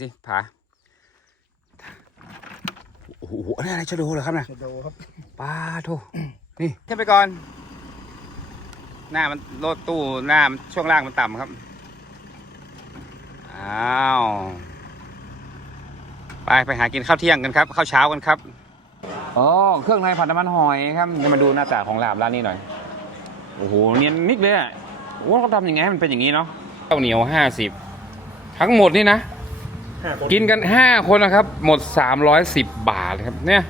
สิผาโอ้โหอันนี้อะไรชะโดเหรอครับน่ะชะโดครับปลาโถนี่ขึ้นไปก่อน หน้ามันรถตู้หน้ามันช่วงล่างมันต่ำครับ อ้าว ไปไปหากินข้าวเที่ยงกันครับ ข้าวเช้ากันครับ อ๋อ เครื่องในผัดน้ำมันหอยครับจะมาดูหน้าตาของลาบร้านนี้หน่อย โอ้โห เนียนนิดเลยอะว่าเขาทำยังไงให้มันเป็นอย่างนี้เนาะข้าวเหนียวห้าสิบทั้งหมดนี่นะห้า คนกินกันห้าคนนะครับ หมดสามร้อยสิบบาทครับเนี่ย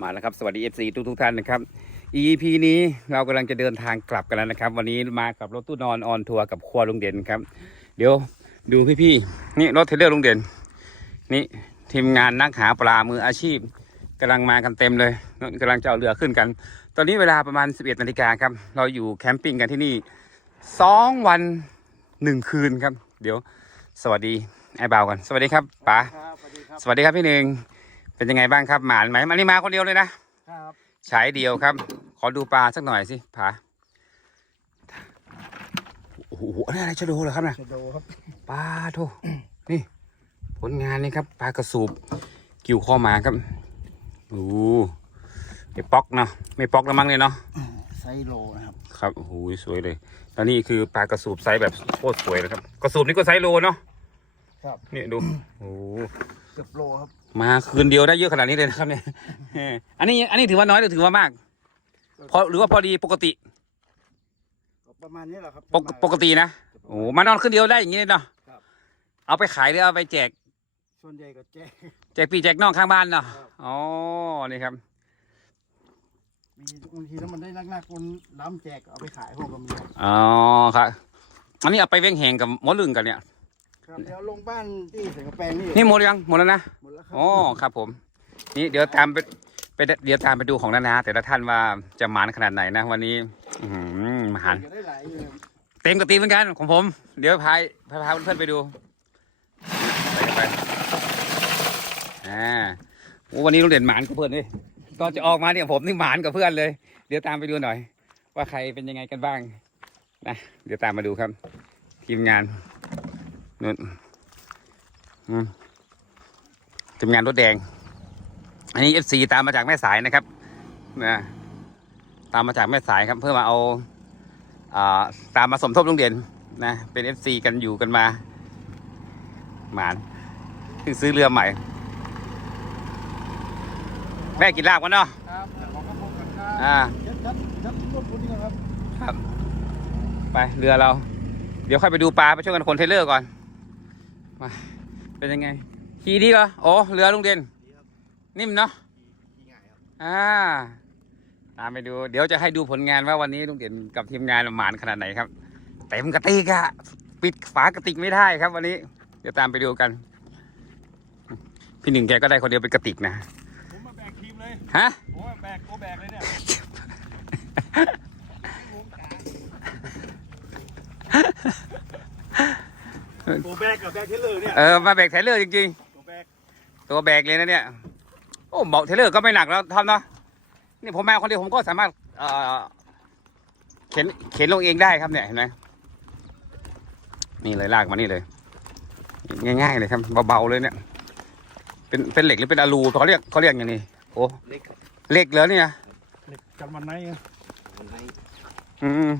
มาแล้วครับ สวัสดี FC ทุกทุกๆท่านนะครับ EP นี้เรากำลังจะเดินทางกลับกันแล้วนะครับ วันนี้มากับรถตู้นอนออนทัวร์กับครัวลุงเด่นครับ เดี๋ยวดูพี่ๆนี่รถเทรลเลอร์ลุงเด่น นี่ทีมงานนักหาปลามืออาชีพ กำลังมากันเต็มเลยกำลังจะเอาเรือขึ้นกัน ตอนนี้เวลาประมาณ 11นาฬิกาครับ เราอยู่แคมปิ้งกันที่นี่สองวันหนึ่งคืนครับ เดี๋ยวสวัสดีไอ้บ่าวกันสวัสดีครับป๋าครับสวัสดีครับสวัสดีครับพี่หนึ่งเป็นยังไงบ้างครับหมานไหมอันนี้มาคนเดียวเลยนะครับฉายเดียวครับ ขอดูปลาสักหน่อยสิผาโอ้โหอันนี้อะไรชะโดเหรอครับน่ะชะโดครับปลาโถนี่ ผลงานนี่ครับปลากระสูบกิ่วข้อมาครับ โอ้ไม่ป๊อกเนาะไม่ป๊อกแล้วมั้งเนี่ยเนาะไซส์โลนะครับครับโอ้โหสวยเลยแล้วนี่คือปลากระสูบไซส์แบบโคตรสวยเลยครับกระสูบนี่ก็ไซส์โลเนาะครับนี่ดูโอ้โหเกือบโลครับมาคืนเดียวได้เยอะขนาดนี้เลยนะครับเนี่ยเอออันนี้อันนี้ถือว่าน้อยหรือถือว่ามากพอหรือว่าพอดีปกติประมาณนี้แหละครับปกปกตินะโอ้โหมานอนคืนเดียวได้อย่างนี้เลยเนาะครับเอาไปขายหรือเอาไปแจก ส่วนใหญ่ก็แจ้แจกปีแจกน้องข้างบ้านเนาะครับอ๋อนี่ครับมีบางทีแล้วมันได้นักๆคนล้ำแจกเอาไปขายพวกก็มีครับอ๋อครับอันนี้เอาไปเว้งแหงกับหมอลึงกันเนี่ยครับเดี๋ยวลงบ้านที่ใส่กระแปงนี่นี่หมดยังหมดแล้วนะหมดแล้วครัอ๋อครับผม นี่เดี๋ยวตามไปไปเดี๋ยวตามไปดูของนานาแต่ละท่านว่าจะหมานขนาดไหนนะวันนี้อือหือหมานจะได้หลายอยู่ครับเต็มกระตีเหมือนกันของผม เดี๋ยวพายพาพาเพื่อนๆไปดูไปกันไป อ่าโอ้วันนี้โรงเรียนหมานกับเพื่อนเลยตอนจะออกมาเนี่ยผมนี่หมานกับเพื่อนเลย เดี๋ยวตามไปดูหน่อย ว่าใครเป็นยังไงกันบ้างนะเดี๋ยวตามมาดูครับ ทีมงานนู่นทีมงานรถแดง อันนี้เอฟซีตามมาจากแม่สายนะครับนะตามมาจากแม่สายครับ เพื่อมาเอาอ่าตามมาสมทบโรงเรียนนะเป็นเอฟซีกันอยู่กันมา หมานเพิ่งซื้อเรือใหม่ แม่กินลาบกันเนาะครับขอบคุณครับอ่ายัดยัดยัดรถคุณนี่นะครับครับ ไปเรือเรา เดี๋ยวค่อยไปดูปลาไปช่วยกันขนเทรลเลอร์ก่อนมาเป็นยังไงขี่ดีเหรอโอ้เรือโรงเรียนนิ่มเนาะอ่าตามไปดู เดี๋ยวจะให้ดูผลงานว่าวันนี้ลุงเด่นกับทีมงานหมานขนาดไหนครับเต็มกระติกอะปิดฝากระติกไม่ได้ครับวันนี้ เดี๋ยวตามไปดูกัน พี่หนึ่งแกก็ได้คนเดียวเป็นกระติกนะ ฮะผมมาแบกตัวแบกเลยเนี่ยตัวแบกกับแบกเทเลอร์เนี่ยเออมาแบกเทรลเลอร์จริงตัวแบกๆตัวแบกเลยนะเนี่ยโอ้เบาเทรลเลอร์ก็ไม่หนักแล้วทำเนาะนี่ผมมาคนเดียวผมก็สามารถเอ่อเข็นเข็นลงเองได้ครับเนี่ยเห็นไหมนี่เลยลากมานี่เลย ง่าย ๆ เลยครับเบาๆเลยเนี่ย เป็นเป็นเหล็กหรือเป็นอะลูเขาเรียกเขาเรียกอย่างนี้โอ้เล็กครับเหล็กเหรอเนี่ยเล็กกันวันไหนอะวันไหนอืม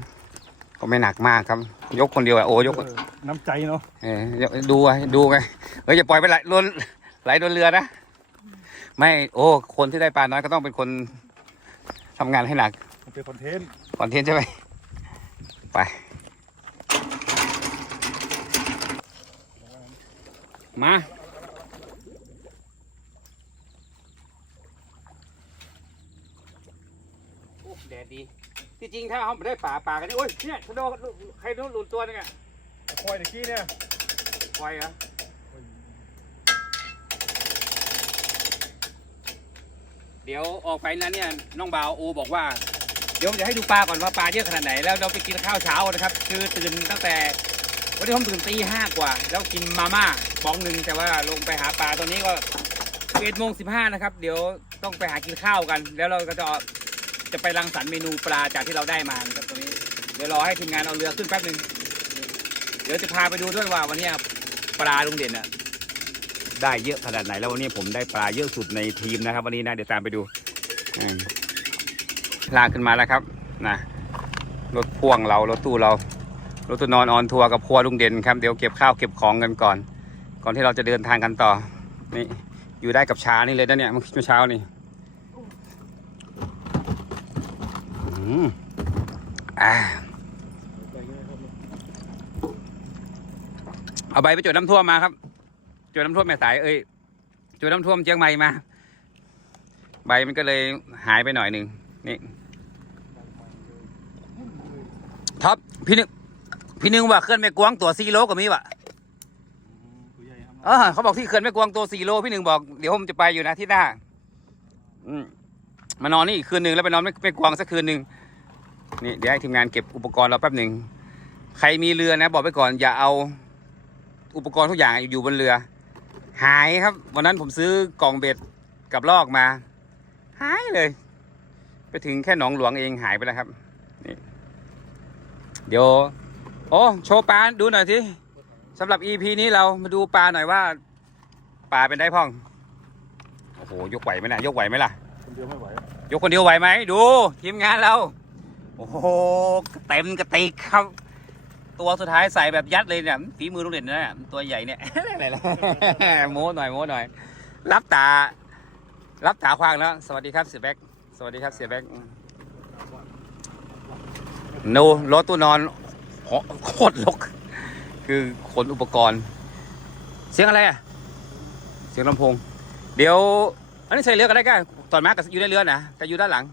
ก็ไม่หนักมากครับ ยกคนเดียวอะโอ้ยกน้ำใจเนาะเออดูไงดูไงเฮ้ยอย่าปล่อยไปไหลลวนไหลโดนเรือนะไม่โอ้คนที่ได้ปลาน้อยก็ต้องเป็นคนทำงานให้หนักมันเป็นคอนเทนต์คอนเทนต์ใช่ไหมไปมาโอ้แดดดี ที่จริงถ้าเขาไม่ได้ป่าป่ากันนี่โอ้ยเนี่ยชะโดใครรู้หลุดตัวนึงอะคอยตะกี้เนี่ยปล่อยเหรอเดี๋ยวออกไปนะเนี่ยน้องบ่าวโอบอกว่า เดี๋ยวผมจะให้ดูปลาก่อนว่าปลาเยอะขนาดไหนแล้วเราไปกินข้าวเช้านะครับ คือตื่นตั้งแต่วันนี้ผมตื่นตีห้ากว่า แล้วกินมาม่าบ้องหนึ่งแต่ว่าลงไปหาปลาตอนนี้ก็เอ็ดโมงสิบห้านะครับ เดี๋ยวต้องไปหากินข้าวกัน แล้วเราก็จะ จะไปรังสรรค์เมนูปลาจากที่เราได้มาครับตรงนี้ เดี๋ยวรอให้ทีมงานเอาเรือขึ้นแป๊บหนึ่งเดี๋ยวจะพาไปดูด้วยว่าวันนี้ปลาลุงเด่นอะได้เยอะขนาดไหนแล้ววันนี้ผมได้ปลาเยอะสุดในทีมนะครับ วันนี้นะเดี๋ยวตามไปดูลากขึ้นมาแล้วครับนะรถพ่วงเรารถตู้เรารถตู้นอนออนทัวร์กับครัวลุงเด่นครับเดี๋ยวเก็บข้าวเก็บของกันก่อน ก่อนที่เราจะเดินทางกันต่อนี่อยู่ได้กับช้านี่เลยนะเนี่ยเมื่อเช้านี่อืมอ่า เอาใบไปจุดน้ำท่วมมาครับจุดน้ำท่วมแม่สายเอ้ยจุดน้ำท่วมเชียงใหม่มา ใบมันก็เลยหายไปหน่อยหนึ่งนี่ท็อปพี่นึกพี่นึงว่าเคลื่อนแม่กวางตัวซีโลก็มีวะผู้ใหญ่ครับเออเขาบอกที่เคลื่อนแม่กวางตัวซีโลพี่หนึ่งบอกเดี๋ยวผมจะไปอยู่นะที่หน้า อืมมานอนนี่อีกคืนหนึ่งแล้วไปนอนแม่แม่กวางสักคืนหนึ่ง นี่เดี๋ยวให้ทีมงานเก็บอุปกรณ์เราแป๊บหนึ่งใครมีเรือนะ บอกไปก่อนอย่าเอาอุปกรณ์ทุกอย่างอยู่บนเรือ หายครับ วันนั้นผมซื้อกล่องเบ็ดกับลอกมา หายเลย ไปถึงแค่หนองหลวงเองหายไปแล้วครับนี่เดี๋ยวโอ้โชว์ปลาดูหน่อยสิสำหรับ EP นี้เรามาดูปลาหน่อยว่าปลาเป็นได้พ่องโอ้โหยกไหวไหมนะยกไหวไหมล่ะคนเดียวไม่ไหวยกคนเดียวไหวไหมดูทีมงานเรา โอ้โหเต็มกระติกครับ ตัวสุดท้ายใส่แบบยัดเลยเนี่ยฝีมือลุงเด่นนะตัวใหญ่เนี่ยโม้หน่อยโม้หน่อย รับตา รับตาควางแล้ว สวัสดีครับเสียแบกสวัสดีครับเสียแบกโนรถตู้นอนโหโคตรลก คือขนอุปกรณ์ เสียงอะไรอะ เสียงลำโพง เดี๋ยว อันนี้ใส่เรือกันได้กันตอนมากับอยู่ในเรือนะแต่อยู่ด้านหลัง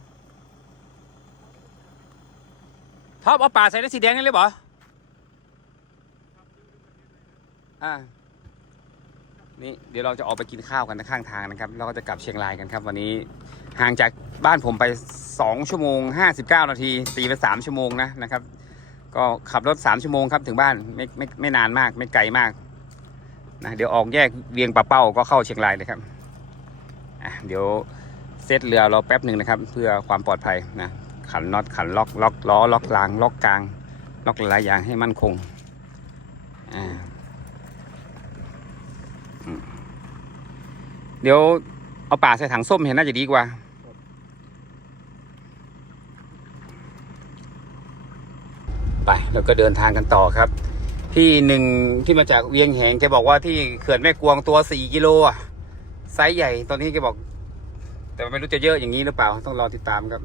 ท็อปเอาป่าใส่ในสีแดงนี่เลยบ่อ่านี่เดี๋ยวเราจะออกไปกินข้าวกันข้างทางนะครับ เราก็จะกลับเชียงรายกันครับ วันนี้ห่างจากบ้านผมไป 2 ชั่วโมง 59 นาทีตีไป 3 ชั่วโมงนะนะครับ ก็ขับรถ 3 ชั่วโมงครับถึงบ้านไม่ไม่ไม่นานมากไม่ไกลมากนะเดี๋ยวออกแยกเวียงป่าเป้าก็เข้าเชียงรายเลยครับอะเดี๋ยวเซตเรือเราแป๊บหนึ่งนะครับ เพื่อความปลอดภัยนะ ขันน็อตขันล็อกล็อกล้อล็อกกลางล็อกกลาง ล็อกหลายอย่างให้มั่นคงเดี๋ยวเอาป่าใส่ถังส้มเห็นน่าจะดีกว่าไปแล้วก็เดินทางกันต่อครับ พี่หนึ่งที่มาจากเวียงแหงแกบอกว่าที่เขื่อนแม่กวงตัวสี่กิโลอะไซส์ใหญ่ตอนนี้แกบอก แต่ไม่รู้จะเยอะอย่างนี้หรือเปล่า ต้องรอติดตามครับ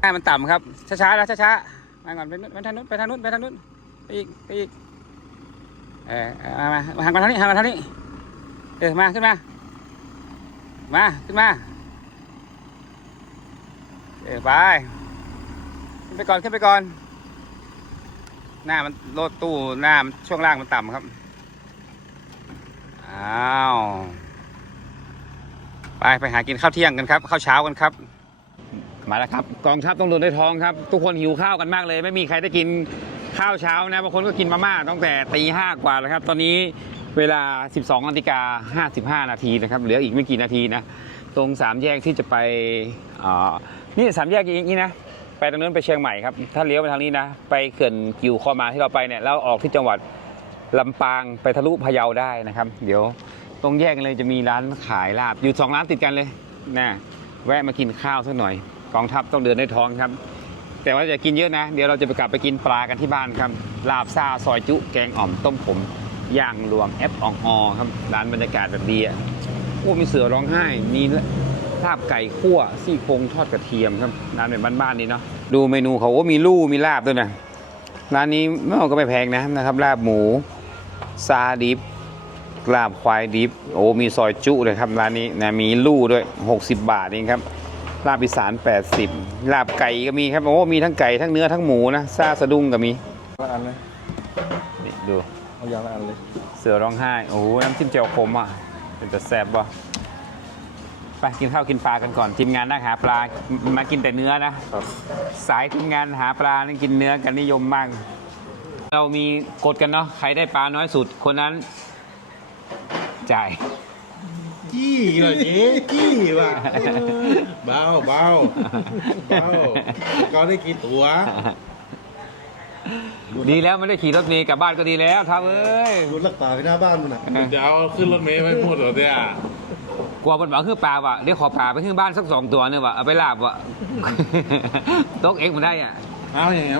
หน้ามันต่ำครับ ช้าๆนะช้าๆมาก่อนไปนู่นไปทางนู้นไปทางนู้นไปทางนู้นไปอีกไปอีกเออมามาหันมาทางนี้หันมาทางนี้เออมาขึ้นมา มาขึ้นมาเออไปขึ้นไปก่อนขึ้นไปก่อน หน้ามันรถตู้หน้ามันช่วงล่างมันต่ำครับอ้าวไปไปหากินข้าวเที่ยงกันครับข้าวเช้ากันครับ มาแล้วครับกองทัพต้องเดินด้วยท้องครับ ทุกคนหิวข้าวกันมากเลย ไม่มีใครได้กินข้าวเช้านะบางคนก็กินมาม่าตั้งแต่ตีห้ากว่าแล้วครับ ตอนนี้เวลา 12นาฬิกา55 นาทีนะครับเหลืออีกไม่กี่นาทีนะ ตรงสามแยกที่จะไปอ่านี่สามแยกอย่างนี้นะไปตรงนู้นไปเชียงใหม่ครับ ถ้าเลี้ยวไปทางนี้นะ ไปเขื่อนกิวคอมาที่เราไปเนี่ยแล้วออกที่จังหวัดลำปางไปทะลุพะเยาได้นะครับ เดี๋ยวตรงแยกเลยจะมีร้านขายลาบอยู่สองร้านติดกันเลยนะแวะมากินข้าวสักหน่อย กองทัพต้องเดินด้วยท้องครับ แต่ว่าจะกินเยอะนะ เดี๋ยวเราจะไปกลับไปกินปลากันที่บ้านครับ ลาบซาซอยจุ แกงอ่อมต้มผมย่างรวมแอปอ่องอครับ ร้านบรรยากาศแบบดีอะโอ้มีเสือร้องไห้ มีลาบไก่คั่วซี่โครงทอดกระเทียมครับ ร้านแบบบ้านๆนี่เนาะ ดูเมนูเขาว่ามีลู่มีลาบด้วยนะ ร้านนี้ไม่เอาก็ไม่แพงนะนะครับ ลาบหมู ซาดิบลาบควายดิบ โอ้มีซอยจุเลยครับร้านนี้นะมีลู่ด้วย 60 บาทเองครับ ลาบอีสาน 80ลาบไก่ก็มีครับ โอ้ มีทั้งไก่ทั้งเนื้อทั้งหมูนะซาสะดุ้งก็มีละอันเลยนี่ดู เอาอย่างละอันเลย เสือร้องไห้ โอ้โห น้ำจิ้มเจียวขมอะ เป็นแต่แซ่บว่ะไปกินข้าวกินปลากันก่อนทีมงานนั่งหาปลามากินแต่เนื้อนะครับสายทีมงานหาปลานี่กินเนื้อกันนิยมมาก เรามีกฎกันเนาะใครได้ปลาน้อยสุดคนนั้น จ่าย จี้ว่ะเจ๊จี้ว่ะเบาเบาเบาก็ได้กี่ตัว ดีแล้วไม่ได้ขี่รถเมล์กลับบ้านก็ดีแล้วท้าเอ้ยรถลักป่าไปหน้าบ้านมันอะจะเอาขึ้นรถเมล์ไม่พูดเหรอเนี่ยกลัวมันบอกคือปลาว่ะเดี๋ยวขอปลาไปขึ้นบ้านสักสองตัวเนี่ยว่ะเอาไปลาบว่ะ ตกเอ็กมาได้อะเอาอย่างงี้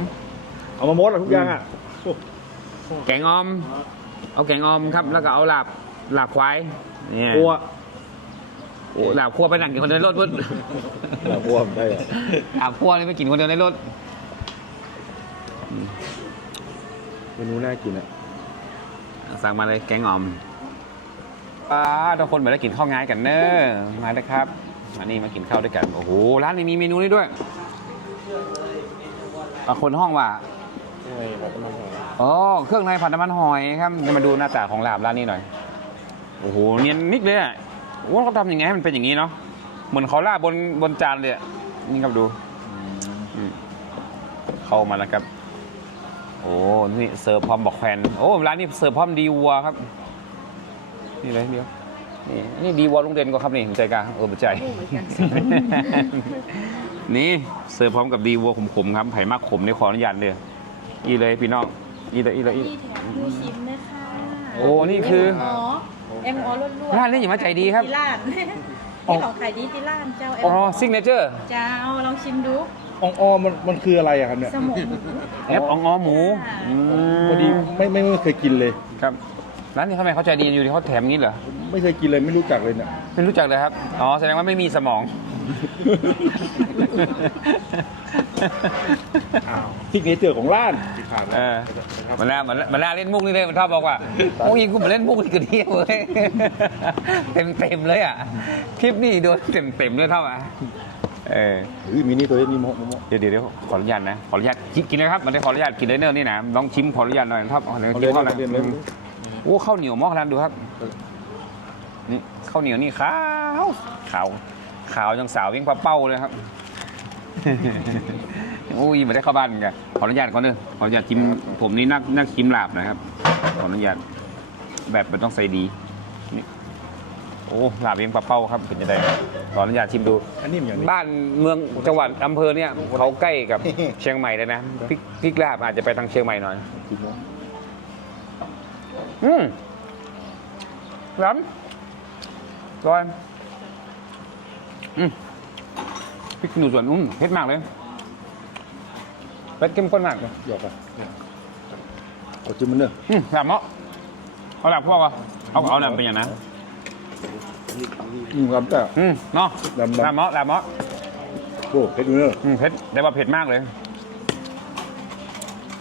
เอามาหมดอะทุกอย่างอะแกงออม เอาแกงออมครับแล้วก็เอาลาบลาบควายเนี่ย กลัว โอ้ลาบคั่วไปนั่งกินคนเดียวในรถพุ่นเรากลัวผมได้อะลาบคั่วนี่ไปกินคนเดียวในรถเมนูน่ากินอะสั่งมาเลยแกงออมป้าทุกคนมาได้กินข้าวง่ายกันเนอะมาเลยครับมานี่มากินข้าวด้วยกันโอ้โหร้านนี้มีเมนูนี้ด้วยบางคนห้องว่าใช่ครับน้ำมันหอยอ๋อเครื่องในผัดน้ำมันหอยครับจะมาดูหน้าตาของลาบร้านนี้หน่อย โอ้โหเนียนนิดเลยอะ ว่าเขาทำยังไงให้มันเป็นอย่างนี้เนาะเหมือนเขาลาบบนบนจานเลยอะนี่ครับดูอืมเข้ามาแล้วครับ โอ้นี่เสิร์ฟพร้อมบอกแควนโอ้ร้านนี้เสิร์ฟพร้อมดีวัวครับ นี่เลยเดียวนี่นี่ดีวัวลุงเด่นก็ครับนี่ใจกลางเออใจนี่เสิร์ฟพร้อมกับดีวัวขมๆครับไผ่มากขมในขออนุญาตเลยอีเลยพี่น้องอีเลยอีเลยอี มีแถมผู้ชิมนะคะโอ้นี่คือเอ็มอ เอ็มอล้วนๆร้านนี้อย่ามาใจดีครับที่ร้านอ๋อนี่ของขายดีที่ร้านเจ้าเอ็มอ๋ออซิกเนเจอร์เจ้าลองชิมดูอองออมันมันคืออะไรอะครับเนี่ยสมองหมูแอปอองออหมูอืมพอดีไม่ไม่ไม่เคยกินเลย ครับร้านนี้ทำไมเขาใจดีอยู่ที่เขาแถมงี้เหรอไม่เคยกินเลยไม่รู้จักเลยเนี่ยไม่รู้จักเลยครับอ๋อแสดงว่าไม่มีสมอง ทิกเนเจอร์ของร้านเออ มันน่ามันน่ามันน่าเล่นมุกนี่เลยมันชอบบอกว่าโอ้ยกูมาเล่นมุกนี่ก็ดีเว้ยเต็มเต็มๆเลยอะคลิปนี้โดนเต็มเต็มๆเลยเท่าอะเอออุ้ยมีนี่ตัวนี้มีโมโมโมเดี๋ยวเดี๋ยวเดี๋ยวขออนุญาตนะขออนุญาตกินกินเลยครับมันได้ขออนุญาตกินเลยเนอร์นี่นะลองชิมขออนุญาตหน่อยครับเดี๋ยวเอาชิเรียมนข้าวนะเรียนเรียนโอ้ข้าวเหนียวหม้อขนาดดูครับนี่ข้าวเหนียวนี่ขาวขาวขาวจังสาววิ่งปลาเป้าเลยครับโอ้ยไม่ได้เข้าบ้านกันขออนุญาตก่อนเนอะขออนุญาตชิมผมนี่นักนักชิมลาบนะครับ ขออนุญาตแบบมันต้องใส่ดีนี่โอ้ลาบเลี้ยงปลาเป้าครับเป็นยังไงขออนุญาตชิมดู อันนี้มันอย่างนี้ บ้านเมืองจังหวัดอำเภอเนี่ยเขาใกล้กับเชียงใหม่เลยนะพริกพริกลาบอาจจะไปทางเชียงใหม่หน่อยกินเนาะอืมล้ำร้อยอืม พริกหนูส่วนอืมเผ็ดมากเลยเผ็ดเข้มข้นมากเลยหยอกอะขอจิ้มมันเนอะอืมหลับเนาะเอาหลับพวกอะเอาเอาหลับเป็นอย่างนั้นอืมครับแต่ อืมเนาะหลับหลับเนาะหลับเนาะโอ้เผ็ดอยู่เนอะอืมเผ็ดแต่ว่าเผ็ดมากเลย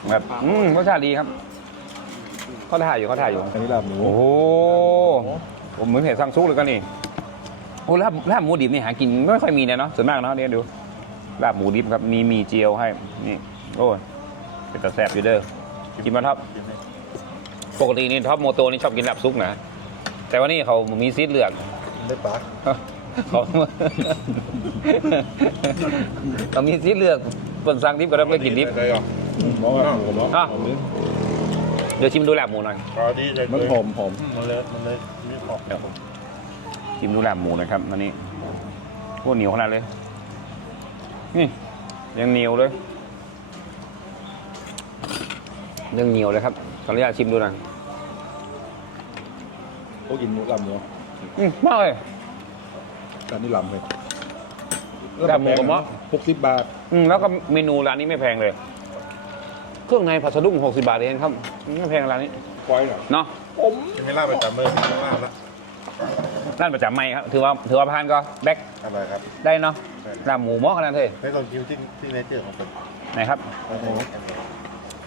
แบบอืมรสชาติดีครับเขาถ่ายอยู่เขาถ่ายอยู่อันนี้ลาบหมูโอ้โหผมเหมือนเห็นซังซุกเลยก็นี่ โอ้ลาบลาบหมูดิบนี่หากินไม่ค่อยมีนะเนาะส่วนมากเนาะเนี่ยดูลาบหมูดิบครับมีหมีเจียวให้นี่โอ้ยเป็นตะแสบอยู่เด้อกินมาท็อปปกตินี่ท็อปโมโตนี่ชอบกินลาบซุกนะแต่ว่านี่เขามีซีดเลือกได้ปะเขาเขามีซีดเลือกคนสั่งดิบก็ได้ไม่กินดิบมองว่าหมูเนาะอะเดี๋ยวชิมดูลาบหมูหน่อยพอดีเลยมันหอมหอมมันเลยมันเลยนี่ออก เดี๋ยวชิมดูลาบหมูหนะครับอันนี้โคตรเหนียวขนาดเลย นี่ยังเหนียวเลยยังเหนียวเลยครับขออนุญาตชิมดูหน่อยก็กินหมูลาบหมูอืมมากเลยร้านนี้ลำเลยลาบหมูกับมะหกสิบบาท อืมแล้วก็เมนูร้านนี้ไม่แพงเลย เครื่องในผัดสะดุ้ง60บาทเองครับไม่แพงร้านนี้ควายเหรอเนาะไม่ล่าไปจับมือที่ล่าละ ร้านประจำไม่ครับ ถือว่าถือว่าผ่านก็แบ็คอะไรครับได้เนาะลาบหมูหม้อขนาดเลยให้ลองคิวที่ที่เนเจอร์ของผมไหนครับ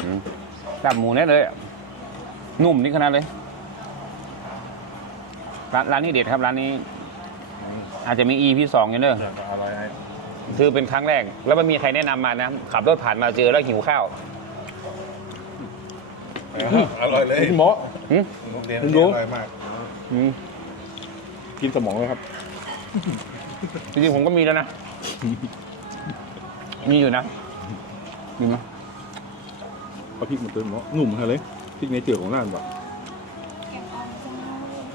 อืมลาบหมูเนี่ยเลยอะนุ่มนี่ขนาดเลยร้านร้านนี้เด็ดครับร้านนี้ อาจจะมี EP สองอยู่เนอะอยากเอาอะไรให้คือเป็นครั้งแรก แล้วมันมีใครแนะนำมานะ ขับรถผ่านมาเจอแล้วหิวข้าวอร่อยเลยคุณหมอหืมมุกเรียนคุณรู้อร่อยมากอืม กินสมองเลยครับ จริงๆผมก็มีแล้วนะ มีอยู่นะมีไหมเอาพริกมาเติมเนาะหนุ่มฮะเลยพริกเนเจอร์ของร้านว่ะ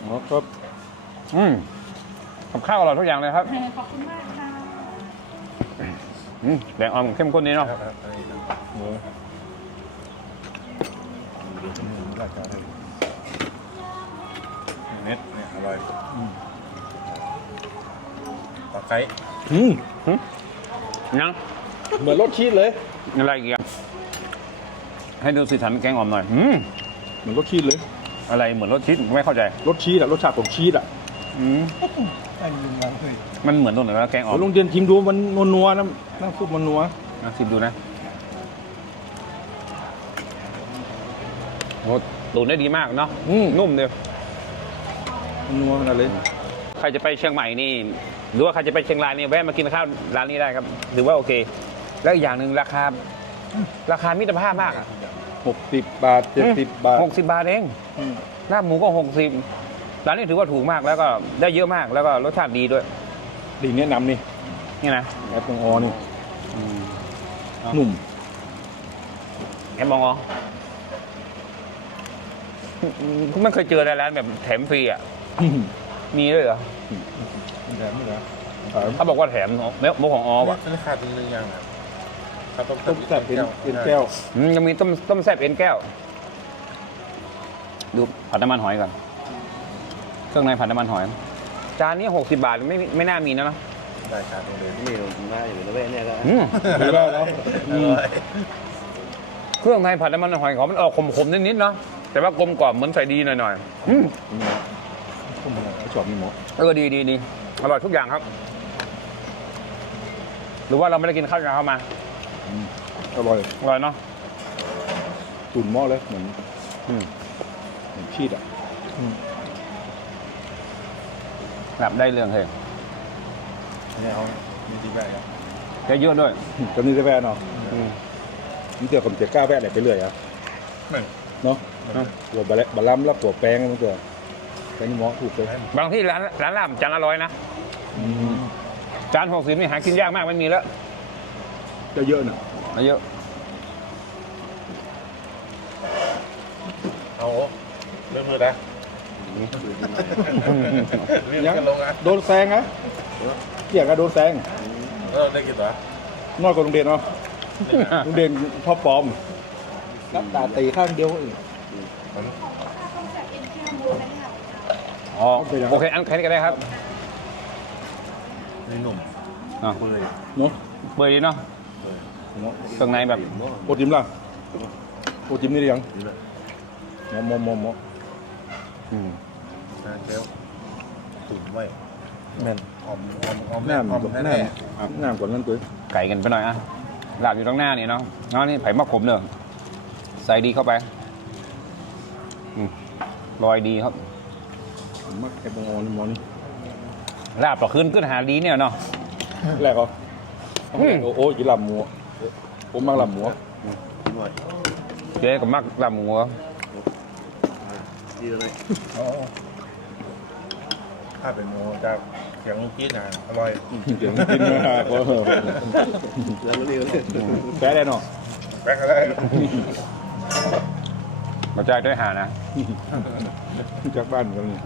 อ๋อครับอืมกับข้าวอร่อยทุกอย่างเลยครับขอบคุณมากค่ะอืมแดงออมเข้มข้นนี้เนาะครับอันนี้เออราชาเลยเน็ตเนี่ยอร่อยตะ ไคร้อืมยังเหมือนรสชีสเลย อะไรอีกอะให้ดูสิทันแกงอ่อมหน่อยอืมเหมือนรสชีสเลย อะไรเหมือนรสชีสไม่เข้าใจรสชีสอะรสชาติของชีสอะอืมได้ยินมาเคยมันเหมือนตรงไหนวะแกงอ่อมโอ้ลงเดียนชิมดูมันนัวๆนะน้ำซุปมันนัวอะชิมดูนะโอ้ตุ๋นได้ดีมากเนาะอืมนุ่มเดียวมันนัวขนาดเลยใค รจะไปเชียงใหม่นี่ หรือว่าใครจะไปเชียงรายนี่แวะมากินข้าวร้านนี้ได้ครับถือว่าโอเค แล้วอีกอย่างหนึ่งราคา ราคามิตรภาพมากหกสิบบาทเจ็ดสิบบาทหกสิบบาทเองอืมลาบหมูก็หกสิบร้านนี้ถือว่าถูกมากแล้วก็ได้เยอะมากแล้วก็รสชาติดีด้วยดีแนะนำนี่นี่นะแอปเปิลออนี่หนุ่มแอมมองอ๋อไม่เคยเจอในร้านแบบแถมฟรีอะ มีด้วยเหรอแถมนี่เหรอเขาบอกว่าแถมเนื้อหมูของออว่ะนี่ขาดอีกหนึ่งอย่างนะข้าวต้มต้มแซ่บเป็นเป็นแก้วอืมยังมีต้มต้มแซ่บเอ็นแก้ว ดูผัดน้ำมันหอยก่อน เครื่องในผัดน้ำมันหอย จานนี้หกสิบาทไม่ไม่น่ามีนะเนอะได้ขาดตรงเลยนี่ผมมาอยู่ในเว้เนี่ยก็อืมดูได้แล้วอร่อยเครื่องในผัดน้ำมันหอยของมันออกขมๆนิดๆเนาะแต่ว่ากลมกล่อมเหมือนใส่ดีหน่อยๆอืม ผมชอ บมีหมอเออดีดีดีอร่อยทุกอย่างครับ หรือว่าเราไม่ได้กินข้าวกับเขามาอร่อยอร่อยเนาะตุ๋นหม้อเลยเหมือนอืมเหมือนชีสอะแบบได้เรื่องเลยเนี่ยเอามีที่แบกครับได้เยอะด้วยตอนนี้จะแวะเนาะอืมนี่เดี๋ยวผมจะกล้าแวะไหนไปเรื่อยอะไม่เนาะไม่หัวบะเละบะล้ำแล้วหัวแป้งมันตัว เป็นหมอถูกเลยบางที่ร้านร้านลาบจานละร้อยนะอืมจานหกสิบนี่หากินยากมากไม่มีแล้วจะเยอะน่ะมาเยอะเอาเรื่องมือนะเรื่องกันลงอะโดนแซงนะเกี่ยกับโดนแซงแล้วเราได้กินเหรอน้อยกว่าโรงเรียนเนาะโรงเรียนท็อปฟอร์มรับตาตีข้างเดียวเอง อ๋อโอเคอันแค่นี้ก็ได้ครับนี่หนุ่มอะเปื่อยเนาะเบอร์ดีเนาะเนาะเครื่องในแบบโอจิมล่ะโอจิมนี่หรือยังหมอหมอหมอหมออืมนะเจ้าตุ๋นไว้แม่นหอมหอมหอมหน้าหอมหน้าแน่อาบน้ำก่อนนั่นตัวไก่กันไปหน่อยอะลาบอยู่ตรงหน้านี่เนาะเนาะนี่ไผ่มะขมเนอะใส่ดีเข้าไปอืมลอยดีครับ มักแอปเปิลอนี่หมอนี่ลาบต่อคืนขึ้นหาดีเนี่ยเนาะแรกเหรออืมโอ้โอ้ยกินลำหมูผมมักลำหมูหน่อยเจ๊กับมักลาบหมูดีเลยถ้าเป็นโมจากเสียงลูกกี้นะอร่อยเดี๋ยวกินไม่ได้ก็แล้วมันเรียกแพ้ได้เนาะแบกอะไรมาใจด้วยหานะจากบ้านกันนี่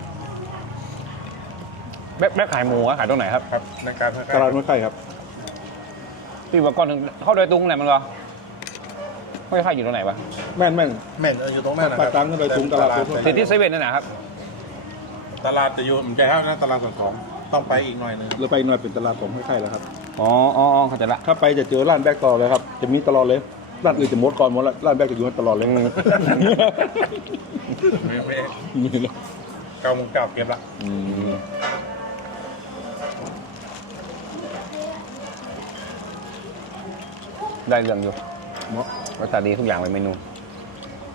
แม่แม่ขายหมูอะขายตรงไหนครับครับในการตลาดไม่ใกล้ครับพี่ว่าก่อนถึงเข้าโดอยตุงไหนมันเหรอไม่ใช่อยู่ตรงไหนวะแม่นแม่นแม่นเอออยู่ตรงนั้นนะคปารักตังก็เลยถุงตลาดติดที่เซเว่นนั่นนะครับ ตลาดจะอยู่มันจะเท่านะตลาดสดสองต้องไปอีกหน่อยนึง เราไปหน่อยเป็นตลาดผมใกล้ๆแล้วครับ อ๋ออ๋ออ๋อเข้าใจละ ถ้าไปจะเจอร้านแบกต่อเลยครับ จะมีตลอดเลย ร้านอื่นจะหมดก่อนหมดละร้านแบกจะอยู่ตลอดเลย ไม่ไม่มีเลยเก้าโมงเก้าเก็บละ อืม ได้เรื่องอยู่เหมาะรสชาติดีทุกอย่างเลยเมนู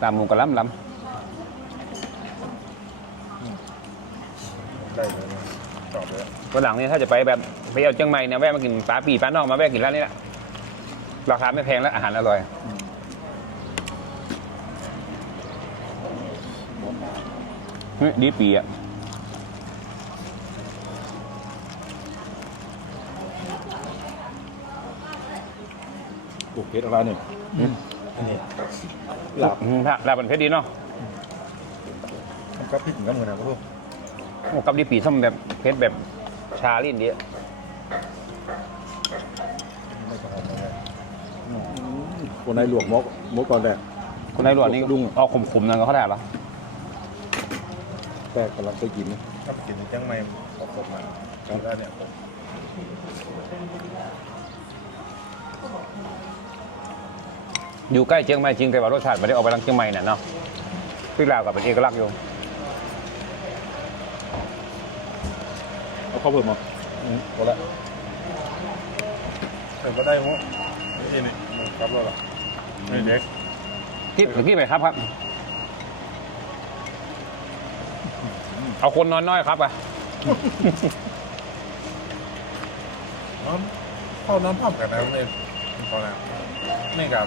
ตามหมูกระล้ำล้ได้เลยตอบเลยำวันหลังนี้ถ้าจะไปแบบไปเอาเชียงใหม่เนี่ยแวะมากินปลาปีปลานอกมาแวะกินร้านนี้แหละราคาไม่แพงและอาหารอร่อยเฮ้ยดีปีอะ โอเคอะไรเนี่ยหลับอืมลาลาบเป็นเพชรดีเนาะมันก็พริกเหมือนกันเหมือนกันพวกโอ้กับดีปีส้มแบบเพชรแบบชาลิ้นดีอะไม่ต้องหอมเลยคนในหลวงมกมกก่อนแรกคุณนายหลวงนี่ดุ้งเอาขมๆนั่นก็เขาได้ปะแต่กำลังเคยกินนะถ้ากินในจังไม่ขอบผมมาแล้วเนี่ยผม อยู่ใกล้เชียงใหม่จริงแต่ว่ารสชาติไม่ได้ออกไปทางเชียงใหม่เนี่ยเนาะพี่ลาวกับเป็นเอกลักษณ์อยู่เอาข้าวเพิ่มมาหมดละแต่ก็ได้หัวนี่นี่ครับแล้วล่ะนี่เด็กพี่พี่ไปครับครับ เอาคนนอนน้อยครับอะน้องเข้าน้ำพร้อมกันนะนี่พอแล้วนี่ครับ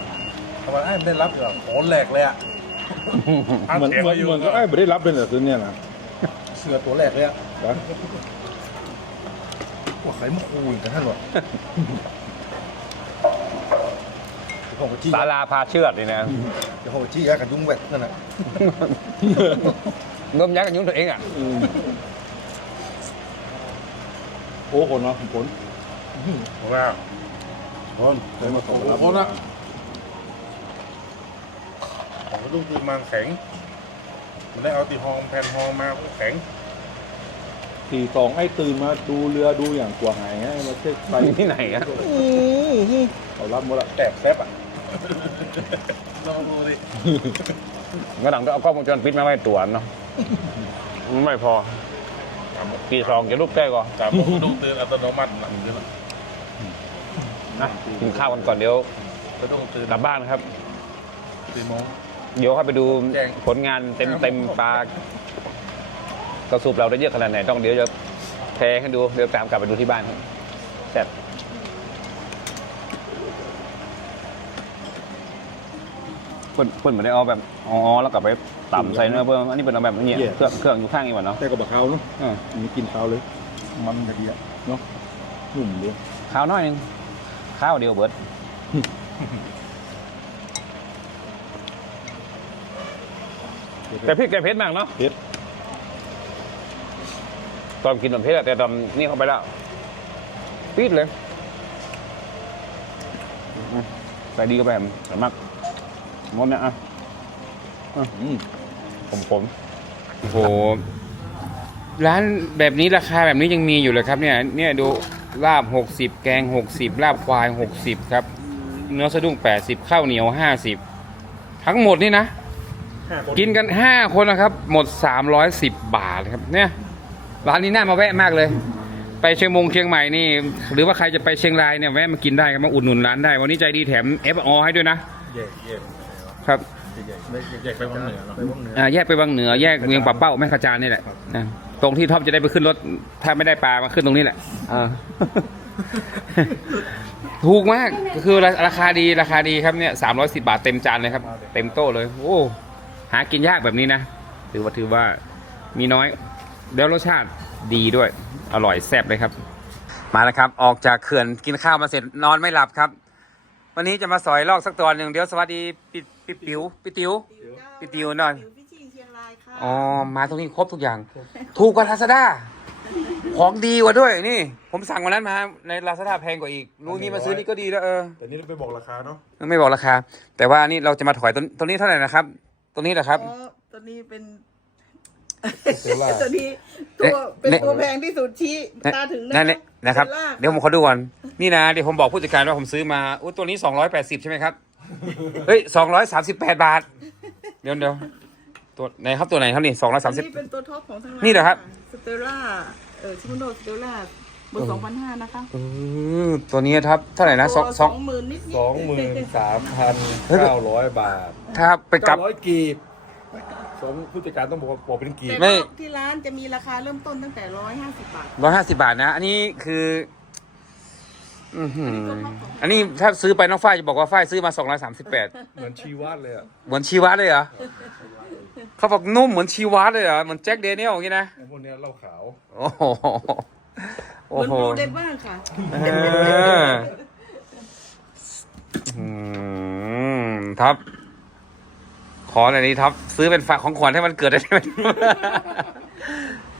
ทำไมไอ้ไม่ได้รับแบบโหนแหลกเลยอะเหมือนเหมือนเหมือนก็ไอ้ไม่ได้รับเลยเหรอคืนเนี้ยนะเสือตัวแหลกเลยอะนะว่าใครมาคุยกันท่านวะผมก็จี้ศาลาพาเชือดนี่นะเดี๋ยวผมก็จี้ยากันยุงแหวกนั่นน่ะงมยักษ์กันยุ่งตัวเองอะอืมโอ้คนเนาะผลผมว่าคนได้มาสองโอ้รับโหคนอะ ผมก็ต้องคือมาแข็ง มันได้เอาตีฮองแผ่นฮองมาแข็งทีสองไอ้ตื่นมาดูเรือดูอย่างกลัวหายไงมาเช็คไปที่ไหนอะเขารับหมดละแตกแซบอะลองดูดิก็หลังต้องเอากล้องวงจรปิดมาไว้ตรวจเนาะมันไม่พอกี่ซองจะรูปแก้ก่อนแต่ผมก็ต้องเตือนอัตโนมัติหลังนี้นะนะกินข้าวกันก่อนเดี๋ยวก็ต้องเตือนกลับบ้านครับสี่โมง เดี๋ยวเข้าไปดูแจ้งผลงานเต็มเต็มๆปลากระสูบเราได้เยอะขนาดไหนต้องเดี๋ยวจะแพ้ให้ดูเดี๋ยวตามกลับไปดูที่บ้านครับแซ่บเพิ่นเพิ่นเหมือนได้เอาแบบอ๋อแล้วกลับไปต่ำใส่เนื้อเพิ่มอันนี้เป็นเอาแบบนี้เครื่องเครื่องอยู่ข้างนี้หว่าเนาะแต่กับบะเขาเนาะอืมมีกินข้าวเลย มันกระเดียเนาะหนุ่มเลยข้าวน้อยหนึงข้าวเดียวเบิด แต่พี่แกเผ็ดมากเนาะเผ็ดตอนกินแบบเผ็ดอะแต่ตอนนี่เข้าไปแล้วปี๊ดเลยอืมใส่ดีก็ไปครับแต่มากงดเนี่ยอะอืมผมผมโอ้โหร้านแบบนี้ราคาแบบนี้ยังมีอยู่เลยครับ เนี่ย เนี่ยดูลาบ60แกง60ลาบควาย60ครับ เนื้อสะดุ้ง80ข้าวเหนียว50ทั้งหมดนี่นะ กินกัน5คนนะครับ หมด310บาทครับ เนี่ยร้านนี้น่ามาแวะมากเลย ไปเชียงมงเชียงใหม่นี่ หรือว่าใครจะไปเชียงรายเนี่ยแวะมากินได้ครับมาอุดหนุนร้านได้ วันนี้ใจดีแถม F O ให้ด้วยนะแยกแยกครับแยกแยกไปวังเหนือเนาะไปวังเหนืออ่าแยกไปบางเหนือแยกเวียงป่าเป้าแม่ขจานนี่แหละนะตรงที่ท็อปจะได้ไปขึ้นรถ ถ้าไม่ได้ปลามาขึ้นตรงนี้แหละอ่าถูกมากก็คือราราคาดีราคาดีครับเนี่ยสามร้อยสิบาทเต็มจานเลยครับ เต็มโต๊ะเลย โอ้ หากินยากแบบนี้นะถือว่าถือว่ามีน้อยแล้วรสชาติดีด้วยอร่อยแซ่บเลยครับ มาแล้วครับ ออกจากเขื่อนกินข้าวมาเสร็จนอนไม่หลับครับ วันนี้จะมาสอยลอกสักตัวหนึ่งเดี๋ยวสวัสดีปิปิปิวปิติวปิติวหน่อยพิชิเชียงรายค่ะอ๋อมาตรงนี้ครบทุกอย่าง ถูกกว่าลาซาด้าของดีกว่าด้วยนี่ ผมสั่งวันนั้นมาในลาซาด้าแพงกว่าอีกรู้งี้มาซื้อนี่ก็ดีแล้วเออแต่นี่เราไปบอกราคาเนาะไม่บอกราคา แต่ว่านี่เราจะมาถอยตัวตัวนี้เท่าไหร่นะครับ ตัวนี้เหรอครับ อ๋อตัวนี้เป็น เซลล่า ตัวนี้ตัวเป็นเนี่ยตัวแพงที่สุดชี้ตาถึงนั่นเนี่ยนะครับ เซลล่าเดี๋ยวผมขอดูก่อน นี่นะเดี๋ยวผมบอกผู้จัดการว่าผมซื้อมาอุ้ยตัวนี้280ใช่ไหมครับ เฮ้ย238บาท เดี๋ยวเดี๋ยวตัวไหนครับตัวไหนครับนี่ตัวนี้230เป็นตัวท็อปของทางร้านนี่เหรอครับ สเตลล่าเออชิมโนสเตลล่า เบอร์สองพันห้านะคะเออตัวนี้ครับเท่าไหร่นะสองสสอองงหมื่นนิดๆสองหมื่นสามพันเก้าร้อยบาทถ้าไปกลัเก้าบร้อยกีบสมผู้จัดการต้องบอกว่าบอกเป็นกีบแต่ไม่ว่าที่ร้านจะมีราคาเริ่มต้นตั้งแต่ร้อยห้าสิบบาท ร้อยห้าสิบาทนะ อันนี้คืออือหืออันนี้ถ้าซื้อไปน้องฝ้ายจะบอกว่าฝ้ายซื้อมาสองร้อยสามสิบแปดเหมือนชีวัดเลยอะเหมือนชีวัตเลยเหรอเขาบอกนุ่มเหมือนชีวัตเลยเหรอเหมือนแจ็คเดเนียลอย่างงี้นะไอ้พวกเนี้ยเหล้าขาว โอ้โห โอ้เหมือนโหโปรเดบ้างค่ะ เอออืมท็อปขอหน่อยนี้ท็อปซื้อเป็นฝากของขวัญให้มันเกิดได้ไหม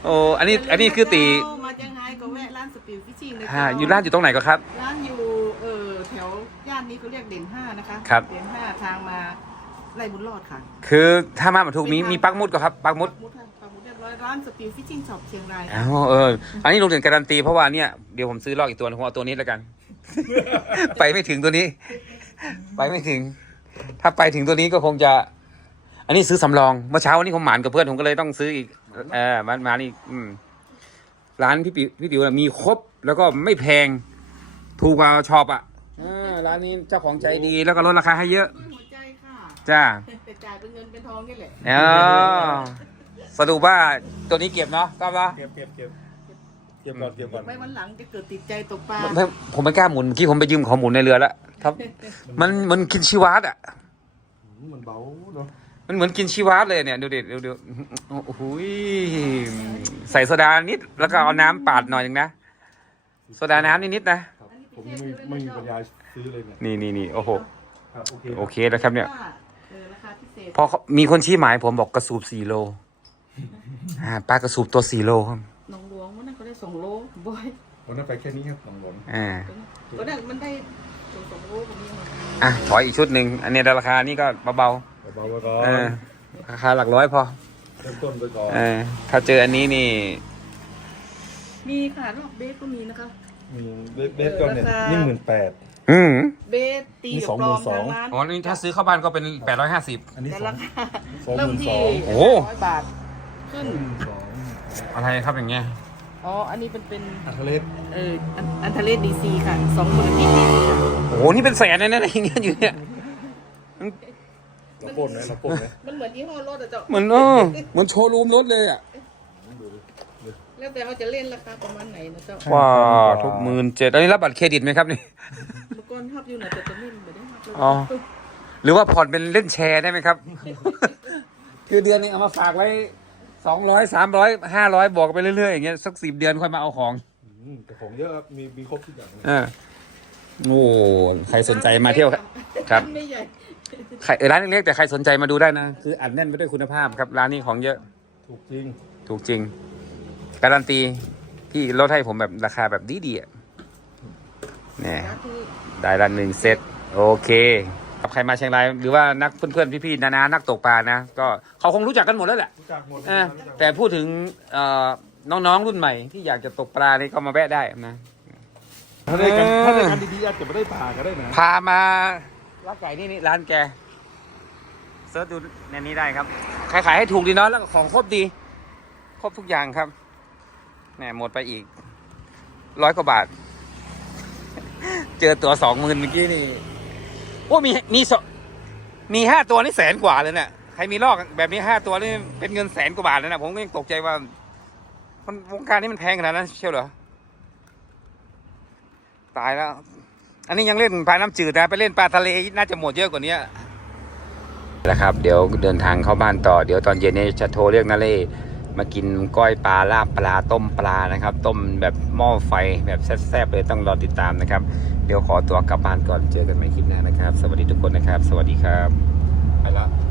โอ้อันนี้ อันนี้คือตีมาจังไฮก็แวะร้านสปิลฟิชชิ่งเลยอ่าอยู่ร้านอยู่ตรงไหนก็ครับ ร้านอยู่เออแถวย่านนี้เขาเรียกเด่นห้านะคะครับ เด่นห้าทางมาไรบุญรอดค่ะคือถ้ามามาถูกมีมีปักมุดก็ครับปักมุดปักมุดค่ะปักมุดเรียบร้อยร้านสติลฟิชชิ่งช็อปเชียงรายอ้าวเออ อันนี้ลุงเด่นการันตีเพราะว่าเนี่ยเดี๋ยวผมซื้อลอกอีกตัวหนึงผมเอาตัวนี้แล้วกัน ไปไม่ถึงตัวนี้ ไปไม่ถึง ถ้าไปถึงตัวนี้ก็คงจะ อันนี้ซื้อสำรองเมื่อเช้าวันนี้ผมหมานกับเพื่อนผมก็เลยต้องซื้ออีกเออมามานี่อืมร้านพี่ปิวพี่ปิวน่ะมีครบแล้วก็ไม่แพง ถูกกว่าช็อปอะเออร้านนี้เจ้าของใจดีแล้วก็ลดราคาให้เยอะหัวใจค่ะจ้า แต่จ่ายเป็นเงินเป็นทองนี่แหละเออ สรุปว่าตัวนี้เก็บเนาะก็ว่าเก็บเก็บเก็บเก็บก่อนเก็บก่อนไว้วันหลังจะเกิดติดใจตกปลาไม่ผมไม่กล้าหมุนเมื่อกี้ผมไปยืมของหมุนในเรือแล้วครับ มันมันกินชีวาตอะมันเบาเนาะมันเหมือนกินชีวาตเลยเนี่ยดูดิดูดูโอ้โหยใส่โซดานิด แล้วก็เอาน้ำปาดหน่อยหนึงนะโซดาน้ำนิดๆนะครับผมไม่ไม่มีปัญญาซื้อเลยเนี่ยนี่นี่นี่โอ้โหครับโอเคโอเคแล้วครับเนี่ยว่าเออราคาพิเศษพอเขามีคนชี้หมายผมบอกกระสูบสี่โล อ่าปลากระสูบตัวสี่โลครับ หนองหลวงวันนั้นเขาได้สองโลบ่อยวันนั้นไปแค่นี้ครับสองหลนอ่า วันนั้นมันได้สองสองโลผมมีมาอะถอยอีกชุดหนึ่ง อันนี้ราคานี่ก็เบาเบาๆไว้ก่อๆเอนอราคาหลักร้อยพอ เริ่มต้นไปก่อนเออ ถ้าเจออันนี้นี่ มีค่ะรอบเบสก็มีนะคะ มีเบสก็เนี่ย ราคานี่หมื่นแปด อืมเบสตีมีกับสองปหมื่ลอนมสองทางร้านอ๋อนี่ถ้าซื้อเข้าบ้านก็เป็นแปดร้อยห้าสิบอันนี้แต่สองราคาสองหเริ่มมื่นที่สอง โอ้ร้อยบาท ขึ้นสองอะไรครับอย่างเงี้ย อ๋อ อันนี้เป็นเป็นอัคเลสเอออันอันทะเลดีซีค่ะสองหมื่นนิดโอ้โห นี่เป็นแสนเลยนะอย่างเงี้ยอยู่เนี่ย เราปล้นไหมเราปล้นไหมๆมันเหมือนยี่ห้อรถอะเจ้าเหมือนเออเหมือนโชว์รูมรถเลยอะแล้วแต่เขาจะเล่นราคาประมาณไหนนะเจ้าว้าทุกหมื่นเจ็ดอันนี้รับบัตรเครดิตไหมครับนี่เมื่อก่อนทับอยู่นะแต่ตอนนี้มันไม่ได้ทับเลยอ๋อ หรือว่าผ่อนเป็นเล่นแชร์ได้ไหมครับ คือเดือนนึงเอามาฝากไว้ สองร้อยสามร้อยห้าร้อยบอกไปเรื่อยๆอย่างเงี้ยสักสิบเดือนค่อยมาเอาของอืมแต่ของเยอะครับมีมีครบทุกอย่างเลยเออโอ้ใครสนใจมาเที่ยวครับ ครับ ไม่ใหญ่ใครเออร้านเล็กๆแต่ใครสนใจมาดูได้นะ คืออัดแน่นไปด้วยคุณภาพครับ ร้านนี้ของเยอะถูกจริงถูกจริง การันตีที่ลดให้ผมแบบราคาแบบดีๆอะเนี่ย นะคือ ได้ละหนึ่งเซตโอเค กับใครมาเชียงรายหรือว่านักเพื่อนๆพี่ๆนานานักตกปลานะ ก็เขาคงรู้จักกันหมดแล้วแหละรู้จักหมดเออแต่พูดถึงเอ่อน้องๆรุ่นใหม่ที่อยากจะตกปลานี่ก็มาแวะได้นะ ถ้าได้กันเออถ้าได้กันดีๆอาจจะไม่ได้ผ่าก็ได้นะพามาร้านไก่นี่นี่ร้านแกเซิร์ชดูในนี้ได้ครับขายขายให้ถูกดีเนาะแล้วก็ของครบดี ครบทุกอย่างครับแหมหมดไปอีกร้อยกว่าบาท เจอตัวสองหมื่นเมื่อกี้นี่ โอ้มีมีสมีห้าตัวนี่แสนกว่าเลยเนี่ยใครมีลอกแบบนี้ห้าตัวนี่เป็นเงินแสนกว่าบาทเลยนะผมก็ยังตกใจว่ามันวงการนี้มันแพงขนาดนั้นเชียวเหรอตายแล้ว อันนี้ยังเล่นปลาน้ำจืดนะไปเล่นปลาทะเลน่าจะหมดเยอะกว่านี้นะครับ เดี๋ยวเดินทางเข้าบ้านต่อเดี๋ยวตอนเย็นนี้จะโทรเรียกนาเล่ มากินก้อยปลาลาบปลาต้มปลานะครับ ต้มแบบหม้อไฟแบบแซ่บๆเลยต้องรอติดตามนะครับ เดี๋ยวขอตัวกลับบ้านก่อนเจอกันใหม่คลิปหน้านะครับ สวัสดีทุกคนนะครับ สวัสดีครับไปละ